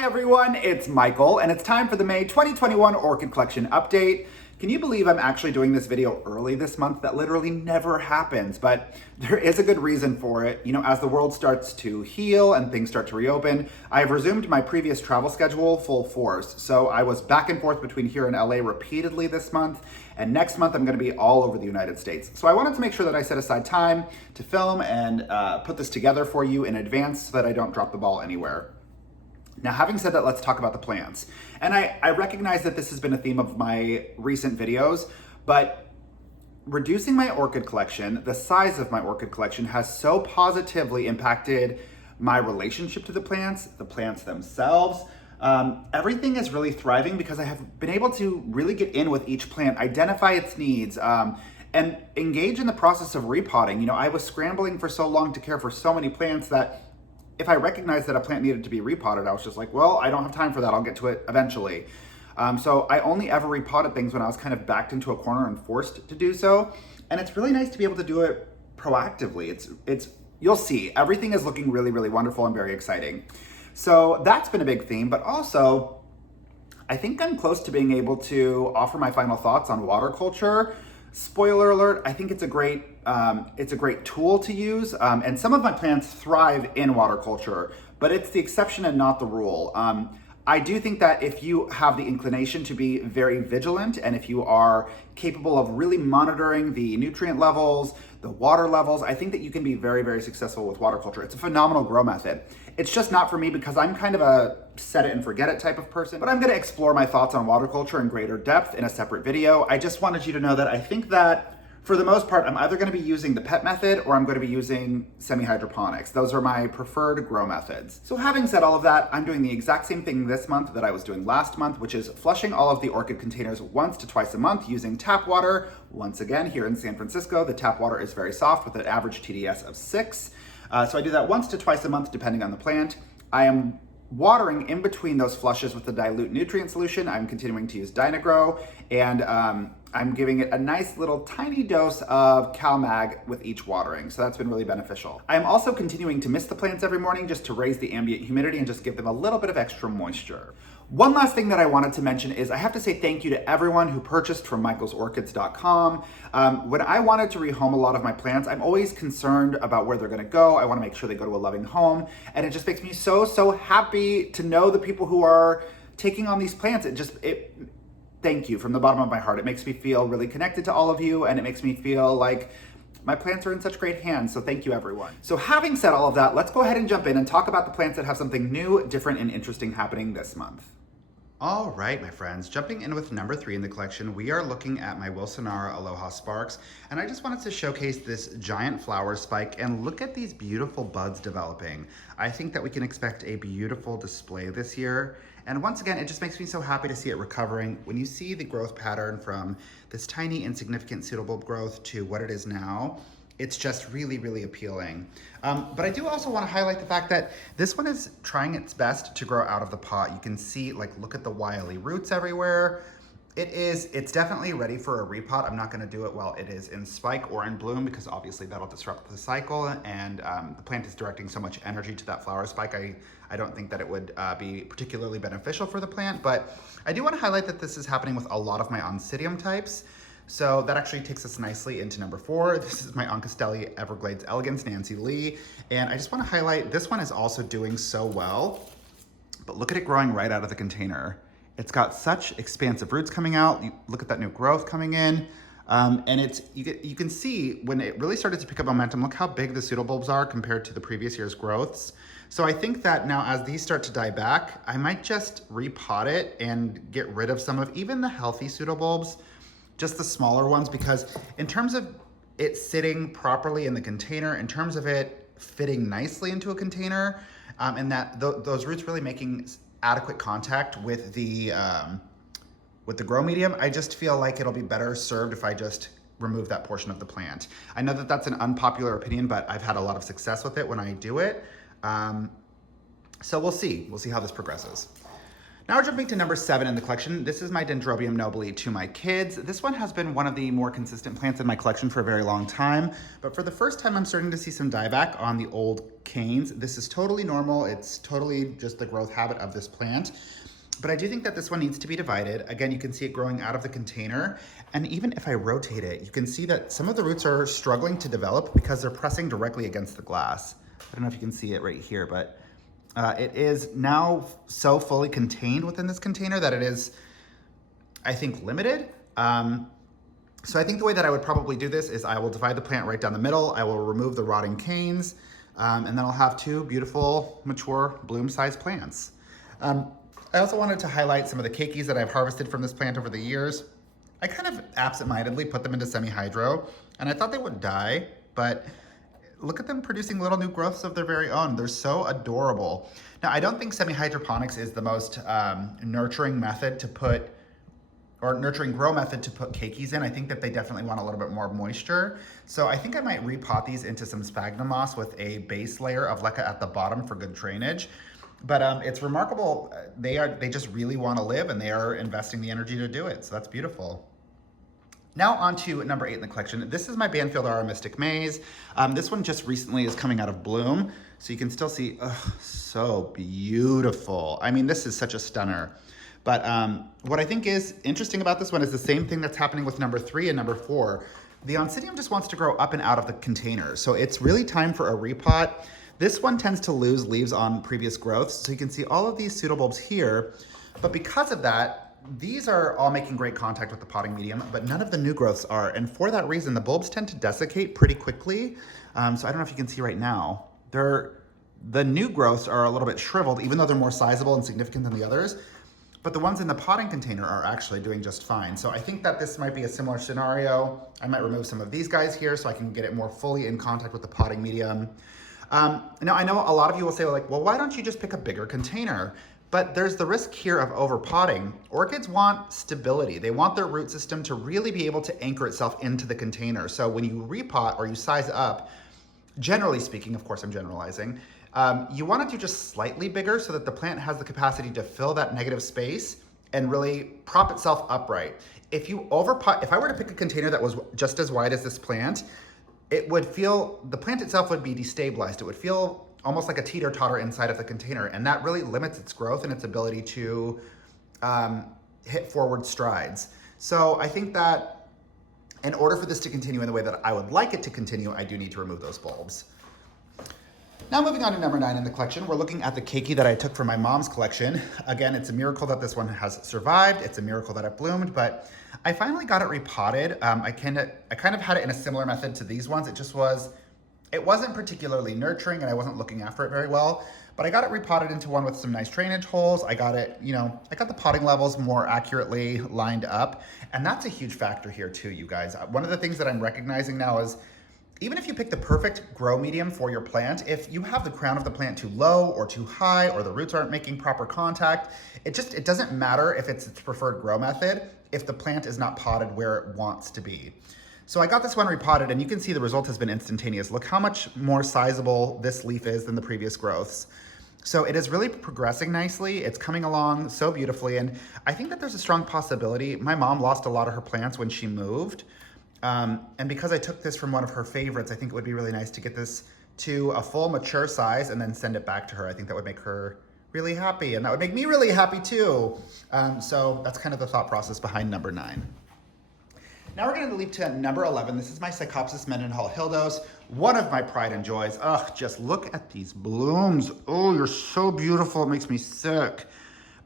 Hi everyone, it's Michael, and it's time for the May 2021 Orchid Collection update. Can you believe I'm actually doing this video early this month? That literally never happens, but there is a good reason for it. You know, as the world starts to heal and things start to reopen, I've resumed my previous travel schedule full force. So I was back and forth between here and LA repeatedly this month, and next month I'm gonna be all over the United States. So I wanted to make sure that I set aside time to film and put this together for you in advance so that I don't drop the ball anywhere. Now, having said that, let's talk about the plants. And I recognize that this has been a theme of my recent videos, but reducing my orchid collection, the size of my orchid collection, has so positively impacted my relationship to the plants themselves. Everything is really thriving because I have been able to really get in with each plant, identify its needs, and engage in the process of repotting. You know, I was scrambling for so long to care for so many plants that if I recognized that a plant needed to be repotted, I was just like, well, I don't have time for that. I'll get to it eventually. So I only ever repotted things when I was kind of backed into a corner and forced to do so. And it's really nice to be able to do it proactively. You'll see, everything is looking really, really wonderful and very exciting. So that's been a big theme, but also I think I'm close to being able to offer my final thoughts on water culture. Spoiler alert, I think it's a great tool to use, and some of my plants thrive in water culture, but it's the exception and not the rule. I do think that if you have the inclination to be very vigilant, and if you are capable of really monitoring the nutrient levels, the water levels, I think that you can be very, very successful with water culture. It's a phenomenal grow method. It's just not for me because I'm kind of a set it and forget it type of person, but I'm gonna explore my thoughts on water culture in greater depth in a separate video. I just wanted you to know that I think that for the most part, I'm either gonna be using the pet method or I'm gonna be using semi-hydroponics. Those are my preferred grow methods. So having said all of that, I'm doing the exact same thing this month that I was doing last month, which is flushing all of the orchid containers once to twice a month using tap water. Once again, here in San Francisco, the tap water is very soft with an average TDS of 6. So I do that once to twice a month, depending on the plant. I am watering in between those flushes with the dilute nutrient solution. I'm continuing to use Dynagrow, and I'm giving it a nice little tiny dose of CalMag with each watering. So that's been really beneficial. I'm also continuing to mist the plants every morning just to raise the ambient humidity and just give them a little bit of extra moisture. One last thing that I wanted to mention is I have to say thank you to everyone who purchased from michaelsorchids.com. When I wanted to rehome a lot of my plants, I'm always concerned about where they're gonna go. I wanna make sure they go to a loving home. And it just makes me so, so happy to know the people who are taking on these plants. Thank you from the bottom of my heart. It makes me feel really connected to all of you, and it makes me feel like my plants are in such great hands, so thank you everyone. So having said all of that, let's go ahead and jump in and talk about the plants that have something new, different, and interesting happening this month. All right, my friends, jumping in with number 3 in the collection, we are looking at my Wilsonara Aloha Sparks, and I just wanted to showcase this giant flower spike, and look at these beautiful buds developing. I think that we can expect a beautiful display this year, and once again, it just makes me so happy to see it recovering. When you see the growth pattern from this tiny, insignificant pseudobulb growth to what it is now, it's just really, really appealing. But I do also want to highlight the fact that this one is trying its best to grow out of the pot. You can see, like, look at the wily roots everywhere. It's definitely ready for a repot. I'm not going to do it while it is in spike or in bloom because obviously that'll disrupt the cycle, and the plant is directing so much energy to that flower spike. I don't think that it would be particularly beneficial for the plant, but I do want to highlight that this is happening with a lot of my Oncidium types. So that actually takes us nicely into number 4. This is my Oncastelli Everglades Elegance, Nancy Lee. And I just want to highlight, this one is also doing so well, but look at it growing right out of the container. It's got such expansive roots coming out. You look at that new growth coming in. And you can see when it really started to pick up momentum, look how big the pseudobulbs are compared to the previous year's growths. So I think that now as these start to die back, I might just repot it and get rid of some of even the healthy pseudobulbs, just the smaller ones, because in terms of it sitting properly in the container, in terms of it fitting nicely into a container, and that those roots really making adequate contact with the grow medium, I just feel like it'll be better served if I just remove that portion of the plant. I know that that's an unpopular opinion, but I've had a lot of success with it when I do it. So we'll see how this progresses. Now we're jumping to number 7 in the collection. This is my Dendrobium Nobly to my kids. This one has been one of the more consistent plants in my collection for a very long time, but for the first time I'm starting to see some dieback on the old canes. This is totally normal. It's totally just the growth habit of this plant. But I do think that this one needs to be divided. Again, you can see it growing out of the container. And even if I rotate it, you can see that some of the roots are struggling to develop because they're pressing directly against the glass. I don't know if you can see it right here, but it is now so fully contained within this container that it is, I think, limited. So I think the way that I would probably do this is I will divide the plant right down the middle. I will remove the rotting canes, and then I'll have 2 beautiful, mature, bloom-sized plants. I also wanted to highlight some of the Cakeys that I've harvested from this plant over the years. I kind of absent-mindedly put them into semi-hydro, and I thought they would die, but look at them producing little new growths of their very own. They're so adorable. Now, I don't think semi-hydroponics is the most nurturing method to put, or nurturing grow method to put Cakeys in. I think that they definitely want a little bit more moisture. So I think I might repot these into some sphagnum moss with a base layer of leca at the bottom for good drainage. But it's remarkable. They just really want to live, and they are investing the energy to do it. So that's beautiful. Now on to number 8 in the collection. This is my Banfield Mystic Maze. This one just recently is coming out of bloom. So you can still see, so beautiful. I mean, this is such a stunner. But what I think is interesting about this one is the same thing that's happening with number 3 and number 4. The Oncidium just wants to grow up and out of the container. So it's really time for a repot. This one tends to lose leaves on previous growths. So you can see all of these pseudobulbs here. But because of that, these are all making great contact with the potting medium, but none of the new growths are. And for that reason, the bulbs tend to desiccate pretty quickly. So I don't know if you can see right now. The new growths are a little bit shriveled, even though they're more sizable and significant than the others. But the ones in the potting container are actually doing just fine. So I think that this might be a similar scenario. I might remove some of these guys here so I can get it more fully in contact with the potting medium. Now, I know a lot of you will say, like, well, why don't you just pick a bigger container? But there's the risk here of overpotting. Orchids want stability. They want their root system to really be able to anchor itself into the container. So when you repot or you size up, generally speaking, of course I'm generalizing, you want it to just slightly bigger so that the plant has the capacity to fill that negative space and really prop itself upright. If you overpot, if I were to pick a container that was just as wide as this plant, it would feel, the plant itself would be destabilized. It would feel almost like a teeter-totter inside of the container, and that really limits its growth and its ability to hit forward strides. So I think that in order for this to continue in the way that I would like it to continue, I do need to remove those bulbs. Now moving on to number 9 in the collection, we're looking at the Cakey that I took from my mom's collection. Again, it's a miracle that this one has survived. It's a miracle that it bloomed, but I finally got it repotted. I kind of had it in a similar method to these ones. It wasn't particularly nurturing, and I wasn't looking after it very well, but I got it repotted into one with some nice drainage holes. I got it, I got the potting levels more accurately lined up, and that's a huge factor here too, you guys. One of the things that I'm recognizing now is, even if you pick the perfect grow medium for your plant, if you have the crown of the plant too low or too high, or the roots aren't making proper contact, it doesn't matter if it's its preferred grow method if the plant is not potted where it wants to be. So I got this one repotted, and you can see the result has been instantaneous. Look how much more sizable this leaf is than the previous growths. So it is really progressing nicely. It's coming along so beautifully, and I think that there's a strong possibility. My mom lost a lot of her plants when she moved, and because I took this from one of her favorites, I think it would be really nice to get this to a full mature size and then send it back to her. I think that would make her really happy, and that would make me really happy too. So that's kind of the thought process behind number 9. Now we're going to leap to number 11. This is my Psychopsis mendenhalli hildos, one of my pride and joys. Ugh, just look at these blooms. Oh, you're so beautiful. It makes me sick.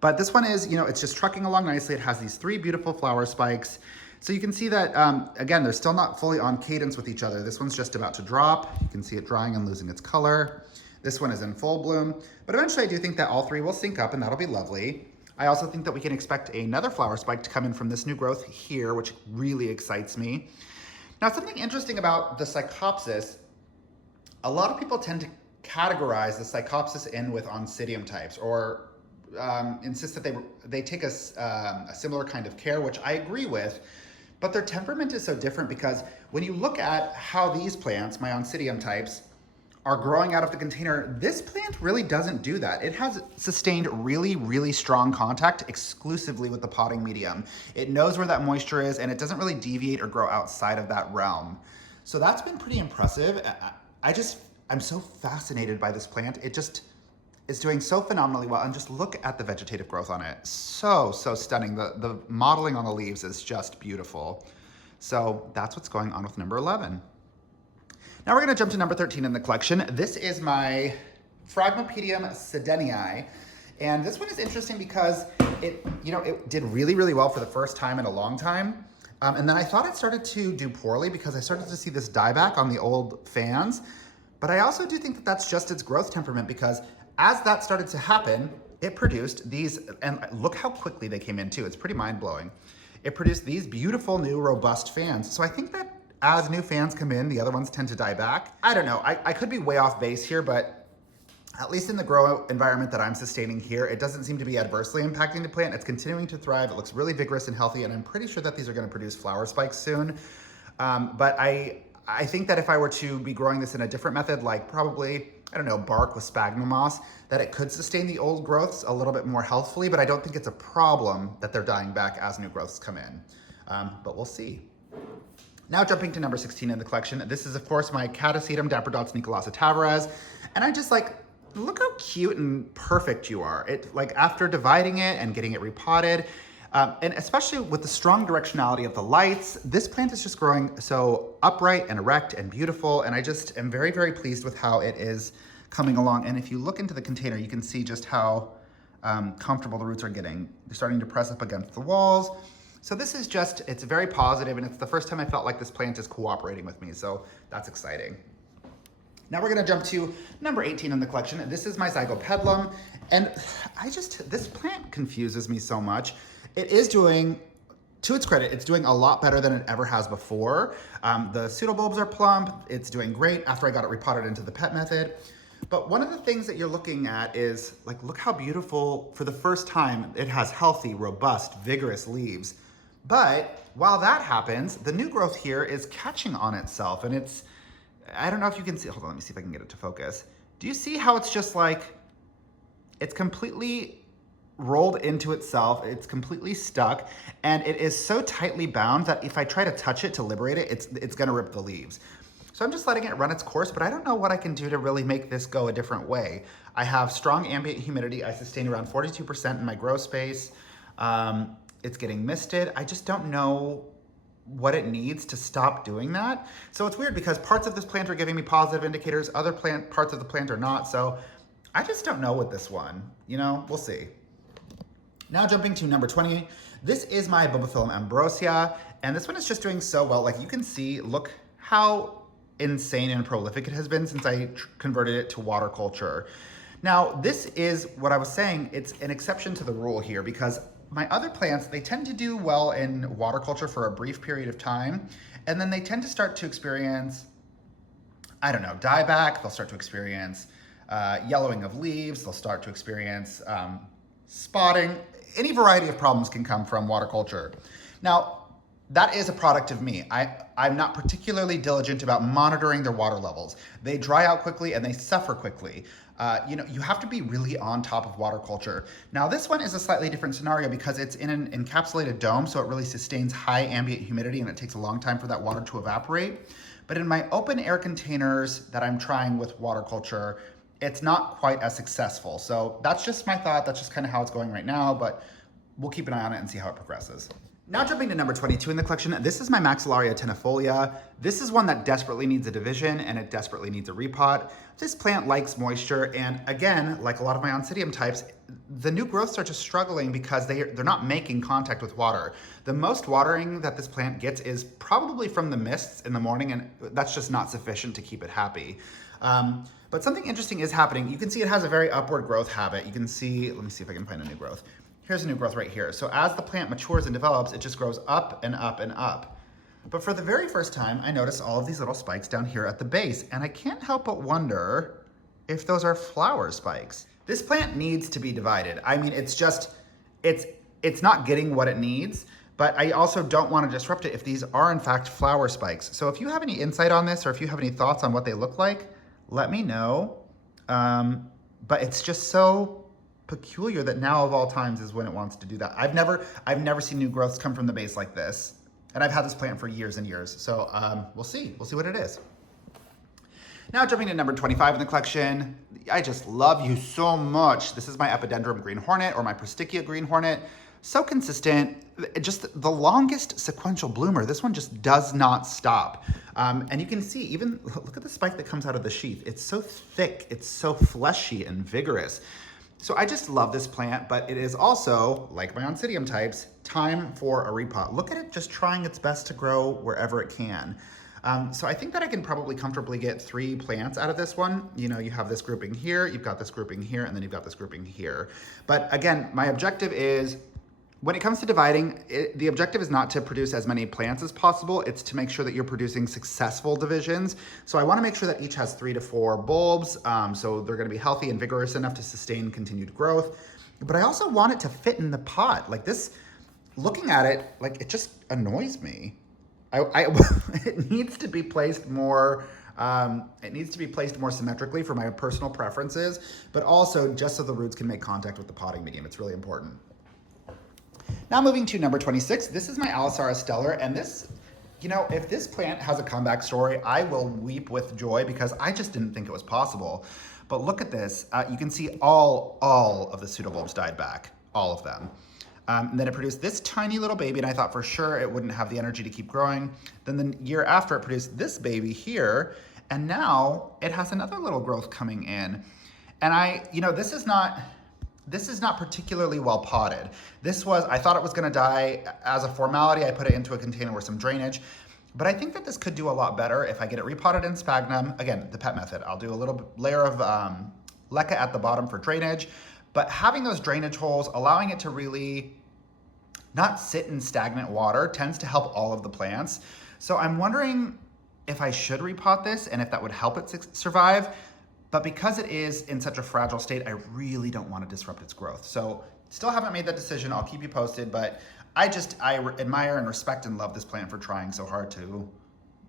But this one is, it's just trucking along nicely. It has these 3 beautiful flower spikes. So you can see that, again, they're still not fully on cadence with each other. This one's just about to drop. You can see it drying and losing its color. This one is in full bloom. But eventually I do think that all 3 will sync up, and that'll be lovely. I also think that we can expect another flower spike to come in from this new growth here, which really excites me. Now, something interesting about the Psychopsis, a lot of people tend to categorize the Psychopsis in with Oncidium types, or insist that they take a similar kind of care, which I agree with, but their temperament is so different because when you look at how these plants, my Oncidium types, are growing out of the container, this plant really doesn't do that. It has sustained really, really strong contact exclusively with the potting medium. It knows where that moisture is, and it doesn't really deviate or grow outside of that realm. So that's been pretty impressive. I'm so fascinated by this plant. It just is doing so phenomenally well, and just look at the vegetative growth on it. So stunning. The modeling on the leaves is just beautiful. So that's what's going on with number 11. Now we're gonna jump to number 13 in the collection. This is my Frogmapedium sadeniae. And this one is interesting because it did really, really well for the first time in a long time. And then I thought it started to do poorly because I started to see this dieback on the old fans. But I also do think that that's just its growth temperament, because as that started to happen, it produced these, and look how quickly they came in too. It's pretty mind-blowing. It produced these beautiful new robust fans. So I think that as new fans come in, the other ones tend to die back. I don't know, I could be way off base here, but at least in the grow environment that I'm sustaining here, it doesn't seem to be adversely impacting the plant. It's continuing to thrive. It looks really vigorous and healthy, and I'm pretty sure that these are gonna produce flower spikes soon. But I think that if I were to be growing this in a different method, like probably, I don't know, bark with sphagnum moss, that it could sustain the old growths a little bit more healthfully, but I don't think it's a problem that they're dying back as new growths come in. But we'll see. Now jumping to number 16 in the collection, this is of course my Catacetum Dapper Nicolasa Tavares, and I just like, look how cute and perfect you are. It, like, after dividing it and getting it repotted, and especially with the strong directionality of the lights, this plant is just growing so upright and erect and beautiful, and I just am very, very pleased with how it is coming along. And if you look into the container, you can see just how comfortable the roots are getting. They're starting to press up against the walls. So this is just, it's very positive, and it's the first time I felt like this plant is cooperating with me, so that's exciting. Now we're gonna jump to number 18 in the collection. This is my Zygopetalum, and this plant confuses me so much. It is doing, to its credit, it's doing a lot better than it ever has before. The pseudobulbs are plump, it's doing great after I got it repotted into the pet method. But one of the things that you're looking at is, like, look how beautiful, for the first time, it has healthy, robust, vigorous leaves. But while that happens, the new growth here is catching on itself, and it's, I don't know if you can see, hold on, let me see if I can get it to focus. Do you see how it's just like, it's completely rolled into itself, it's completely stuck, and it is so tightly bound that if I try to touch it to liberate it, it's gonna rip the leaves. So I'm just letting it run its course, but I don't know what I can do to really make this go a different way. I have strong ambient humidity. I sustain around 42% in my grow space. It's getting misted. I just don't know what it needs to stop doing that. So it's weird because parts of this plant are giving me positive indicators, other parts of the plant are not. So I just don't know with this one, we'll see. Now jumping to number 20, this is my Bubba Ambrosia, and this one is just doing so well. Like, you can see, look how insane and prolific it has been since I converted it to water culture. Now, this is what I was saying, it's an exception to the rule here, because my other plants, they tend to do well in water culture for a brief period of time, and then they tend to start to experience, I don't know, dieback, they'll start to experience yellowing of leaves, they'll start to experience spotting. Any variety of problems can come from water culture. Now, that is a product of me. I'm not particularly diligent about monitoring their water levels. They dry out quickly and they suffer quickly. You have to be really on top of water culture. Now, this one is a slightly different scenario because it's in an encapsulated dome, so it really sustains high ambient humidity and it takes a long time for that water to evaporate. But in my open air containers that I'm trying with water culture, it's not quite as successful. So that's just my thought. That's just kind of how it's going right now, but we'll keep an eye on it and see how it progresses. Now jumping to number 22 in the collection, this is my Maxillaria tenafolia. This is one that desperately needs a division and it desperately needs a repot. This plant likes moisture, and again, like a lot of my Oncidium types, the new growths are just struggling because they're not making contact with water. The most watering that this plant gets is probably from the mists in the morning, and that's just not sufficient to keep it happy. But something interesting is happening. You can see it has a very upward growth habit. You can see, let me see if I can find a new growth. Here's a new growth right here. So as the plant matures and develops, it just grows up and up and up. But for the very first time, I noticed all of these little spikes down here at the base, and I can't help but wonder if those are flower spikes. This plant needs to be divided. I mean, it's not getting what it needs, but I also don't want to disrupt it if these are in fact flower spikes. So if you have any insight on this, or if you have any thoughts on what they look like, let me know. But it's just so peculiar that now of all times is when it wants to do that. I've never seen new growths come from the base like this. And I've had this plant for years and years. So we'll see what it is. Now jumping to number 25 in the collection, I just love you so much. This is my Epidendrum Green Hornet, or my Prosticchia Green Hornet. So consistent, just the longest sequential bloomer. This one just does not stop. And you can see, even look at the spike that comes out of the sheath. It's so thick, it's so fleshy and vigorous. So I just love this plant, but it is also, like my Oncidium types, time for a repot. Look at it just trying its best to grow wherever it can. So I think that I can probably comfortably get 3 plants out of this one. You know, you have this grouping here, you've got this grouping here, and then you've got this grouping here. But again, my objective is, when it comes to dividing, the objective is not to produce as many plants as possible. It's to make sure that you're producing successful divisions. So I want to make sure that each has 3 to 4 bulbs. So they're going to be healthy and vigorous enough to sustain continued growth. But I also want it to fit in the pot. Like this, looking at it, like it just annoys me. It needs to be placed more. It needs to be placed more symmetrically for my personal preferences, but also just so the roots can make contact with the potting medium. It's really important. Now moving to number 26, this is my Lisar Estellar, and this, you know, if this plant has a comeback story, I will weep with joy because I just didn't think it was possible. But look at this, you can see all of the pseudobulbs died back, all of them. And then it produced this tiny little baby, and I thought for sure it wouldn't have the energy to keep growing. Then the year after, it produced this baby here, and now it has another little growth coming in. And you know, this is not particularly well potted. I thought it was gonna die as a formality. I put it into a container with some drainage, but I think that this could do a lot better if I get it repotted in sphagnum. Again, the pet method. I'll do a little layer of leca at the bottom for drainage, but having those drainage holes, allowing it to really not sit in stagnant water tends to help all of the plants. So I'm wondering if I should repot this and if that would help it survive. But because it is in such a fragile state, I really don't want to disrupt its growth. So still haven't made that decision. I'll keep you posted, but I admire and respect and love this plant for trying so hard to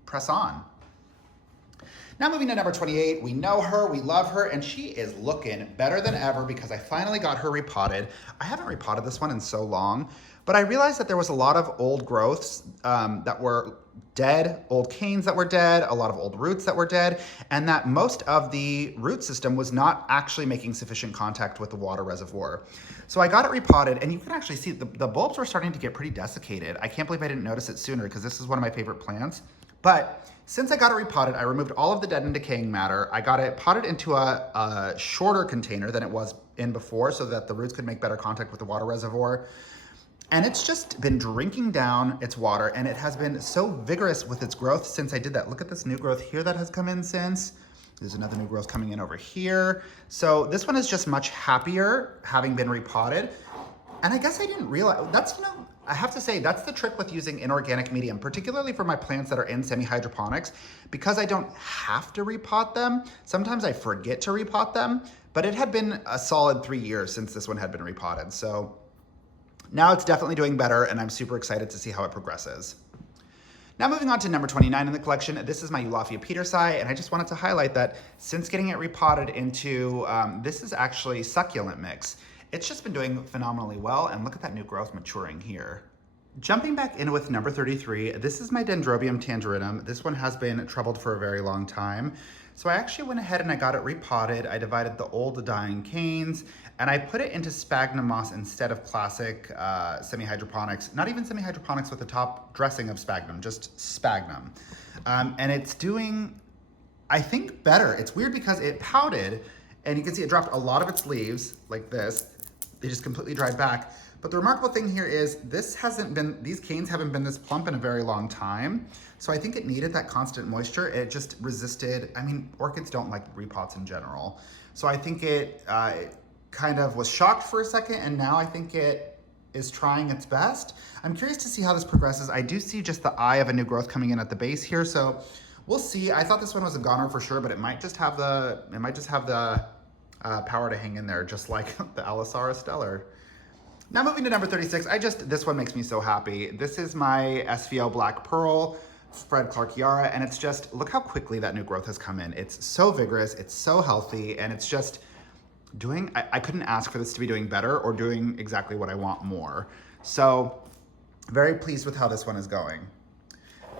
press on. Now moving to number 28, we know her, we love her, and she is looking better than ever because I finally got her repotted. I haven't repotted this one in so long, but I realized that there was a lot of old growths that were dead, old canes that were dead, a lot of old roots that were dead, and that most of the root system was not actually making sufficient contact with the water reservoir. So I got it repotted, and you can actually see the bulbs were starting to get pretty desiccated. I can't believe I didn't notice it sooner because this is one of my favorite plants. But since I got it repotted, I removed all of the dead and decaying matter. I got it potted into a shorter container than it was in before so that the roots could make better contact with the water reservoir. And it's just been drinking down its water, and it has been so vigorous with its growth since I did that. Look at this new growth here that has come in since. There's another new growth coming in over here. So this one is just much happier having been repotted. And I guess I didn't realize, I have to say, that's the trick with using inorganic medium, particularly for my plants that are in semi-hydroponics. Because I don't have to repot them, sometimes I forget to repot them, but it had been a solid 3 years since this one had been repotted. So now it's definitely doing better, and I'm super excited to see how it progresses. Now moving on to number 29 in the collection, this is my Eulafia petersi, and I just wanted to highlight that since getting it repotted into, this is actually succulent mix, it's just been doing phenomenally well, and look at that new growth maturing here. Jumping back in with number 33, this is my Dendrobium Tangerine. This one has been troubled for a very long time. So I actually went ahead and I got it repotted. I divided the old dying canes, and I put it into sphagnum moss instead of classic semi-hydroponics. Not even semi-hydroponics with the top dressing of sphagnum, just sphagnum. And it's doing, I think, better. It's weird because it pouted, and you can see it dropped a lot of its leaves like this. They just completely dried back. But the remarkable thing here is these canes haven't been this plump in a very long time. So I think it needed that constant moisture. It just resisted, I mean, orchids don't like repots in general. So I think it kind of was shocked for a second, and now I think it is trying its best. I'm curious to see how this progresses. I do see just the eye of a new growth coming in at the base here. So we'll see. I thought this one was a goner for sure, but it might just have the, power to hang in there, just like the Lisar Estellar. Now moving to number 36, this one makes me so happy. This is my Svl Black Pearl. Fred Clarkiara, and it's just, look how quickly that new growth has come in. It's so vigorous, it's so healthy, and it's just doing, I couldn't ask for this to be doing better or doing exactly what I want more. So very pleased with how this one is going.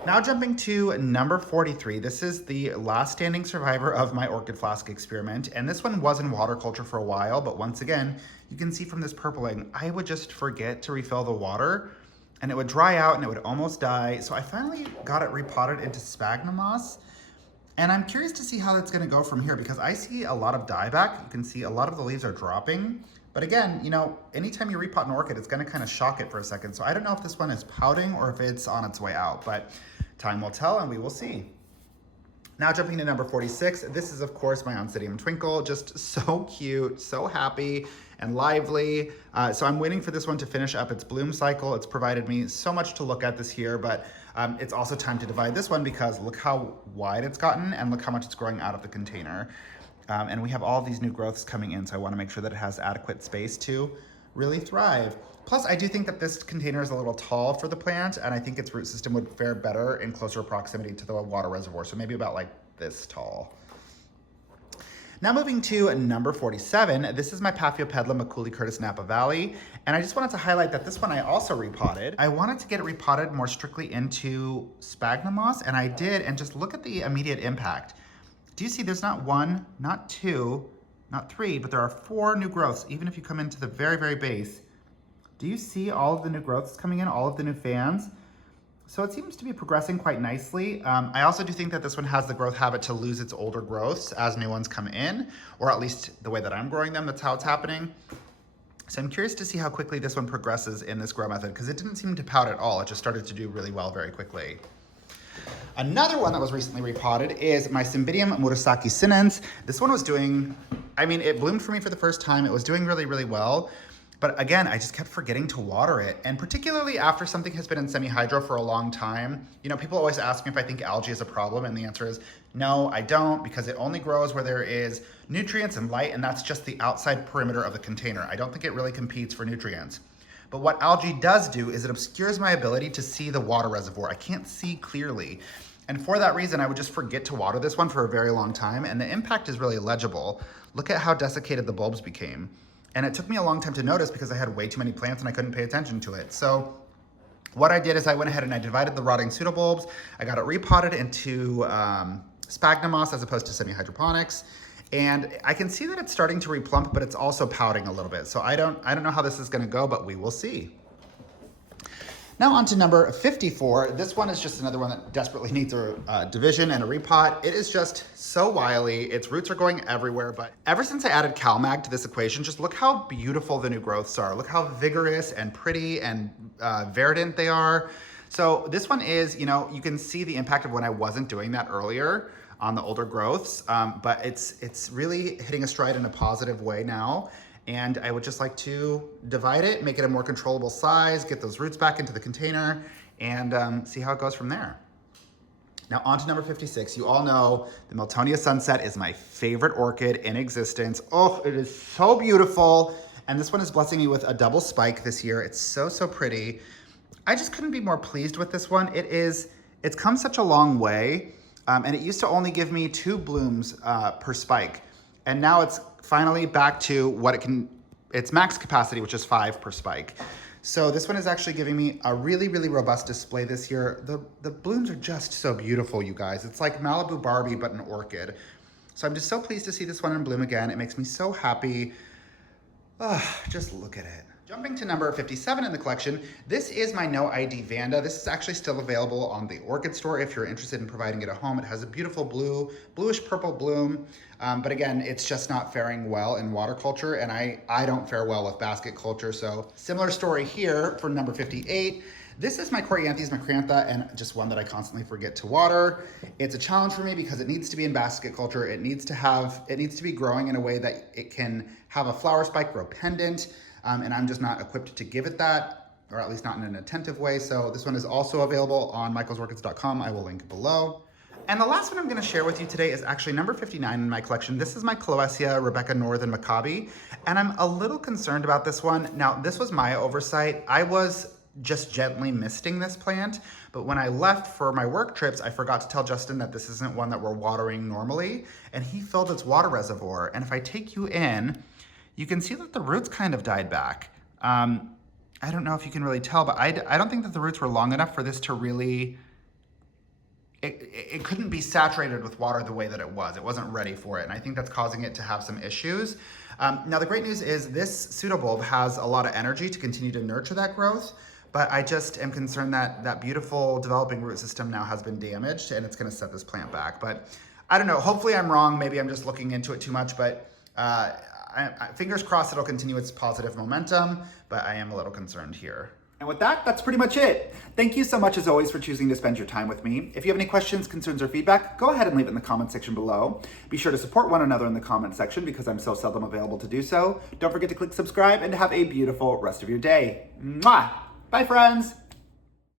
Now jumping to number 43, this is the last standing survivor of my orchid flask experiment. And this one was in water culture for a while, but once again, you can see from this purpling, I would just forget to refill the water and it would dry out and it would almost die. So I finally got it repotted into sphagnum moss. And I'm curious to see how that's gonna go from here because I see a lot of dieback. You can see a lot of the leaves are dropping. But again, you know, anytime you repot an orchid, it's gonna kind of shock it for a second. So I don't know if this one is pouting or if it's on its way out, but time will tell and we will see. Now jumping to number 46, this is of course my Oncidium Twinkle, just so cute, so happy and lively. So I'm waiting for this one to finish up its bloom cycle. It's provided me so much to look at this year, but it's also time to divide this one because look how wide it's gotten and look how much it's growing out of the container. And we have all these new growths coming in, so I wanna make sure that it has adequate space to really thrive. Plus, I do think that this container is a little tall for the plant, and I think its root system would fare better in closer proximity to the water reservoir, so maybe about like this tall. Now moving to number 47, this is my Paphiopedlamakuli Curtis Napa Valley, and I just wanted to highlight that this one I also repotted. I wanted to get it repotted more strictly into sphagnum moss, and I did, and just look at the immediate impact. Do you see there's not one, not two, not three, but there are 4 new growths, even if you come into the very, very base. Do you see all of the new growths coming in, all of the new fans? So it seems to be progressing quite nicely. I also do think that this one has the growth habit to lose its older growths as new ones come in, or at least the way that I'm growing them, that's how it's happening. So I'm curious to see how quickly this one progresses in this grow method because it didn't seem to pout at all. It just started to do really well very quickly. Another one that was recently repotted is my Cymbidium murasaki sinens. This one was doing, I mean, it bloomed for me for the first time. It was doing really, really well. But again, I just kept forgetting to water it. And particularly after something has been in semi-hydro for a long time, you know, people always ask me if I think algae is a problem. And the answer is no, I don't, because it only grows where there is nutrients and light. And that's just the outside perimeter of the container. I don't think it really competes for nutrients. But what algae does do is it obscures my ability to see the water reservoir. I can't see clearly. And for that reason, I would just forget to water this one for a very long time. And the impact is really legible. Look at how desiccated the bulbs became. And it took me a long time to notice because I had way too many plants and I couldn't pay attention to it. So what I did is I went ahead and I divided the rotting pseudobulbs. I got it repotted into sphagnum moss as opposed to semi-hydroponics. And I can see that it's starting to replump, but it's also pouting a little bit. So I don't know how this is gonna go, but we will see. Now on to number 54. This one is just another one that desperately needs a division and a repot. It is just so wily. Its roots are going everywhere, but ever since I added CalMag to this equation, just look how beautiful the new growths are. Look how vigorous and pretty and verdant they are. So this one is, you know, you can see the impact of when I wasn't doing that earlier on the older growths, but it's really hitting a stride in a positive way now. And I would just like to divide it, make it a more controllable size, get those roots back into the container, and see how it goes from there. Now on to number 56. You all know the Meltonia Sunset is my favorite orchid in existence. Oh, it is so beautiful. And this one is blessing me with a double spike this year. It's so, so pretty. I just couldn't be more pleased with this one. It's come such a long way. And it used to only give me 2 blooms per spike. And now it's finally back to what its max capacity, which is 5 per spike. So this one is actually giving me a really, really robust display this year. The blooms are just so beautiful, you guys. It's like Malibu Barbie, but an orchid. So I'm just so pleased to see this one in bloom again. It makes me so happy. Oh, just look at it. Jumping to number 57 in the collection, this is my Noid Vanda. This is actually still available on the Orchid store if you're interested in providing it at home. It has a beautiful bluish purple bloom, but again, it's just not faring well in water culture, and I don't fare well with basket culture, so similar story here for number 58. This is my Corynthonys Murantha, and just one that I constantly forget to water. It's a challenge for me because it needs to be in basket culture. It needs to be growing in a way that it can have a flower spike grow pendant. And I'm just not equipped to give it that, or at least not in an attentive way. So this one is also available on michaelsorchids.com. I will link below. And the last one I'm gonna share with you today is actually number 59 in my collection. This is my Classia Rebecca Northern Maccabi. And I'm a little concerned about this one. Now, this was my oversight. I was just gently misting this plant. But when I left for my work trips, I forgot to tell Justin that this isn't one that we're watering normally, and he filled its water reservoir. And if I take you in, you can see that the roots kind of died back. I don't know if you can really tell, but I don't think that the roots were long enough for this to really, it couldn't be saturated with water the way that it was. It wasn't ready for it, and I think that's causing it to have some issues. Now the great news is this pseudobulb has a lot of energy to continue to nurture that growth, but I just am concerned that that beautiful developing root system now has been damaged and it's gonna set this plant back. But I don't know, hopefully I'm wrong, maybe I'm just looking into it too much, but fingers crossed it'll continue its positive momentum, but I am a little concerned here. And with that, that's pretty much it. Thank you so much as always for choosing to spend your time with me. If you have any questions, concerns, or feedback, go ahead and leave it in the comment section below. Be sure to support one another in the comment section because I'm so seldom available to do so. Don't forget to click subscribe and have a beautiful rest of your day. Mwah! Bye, friends.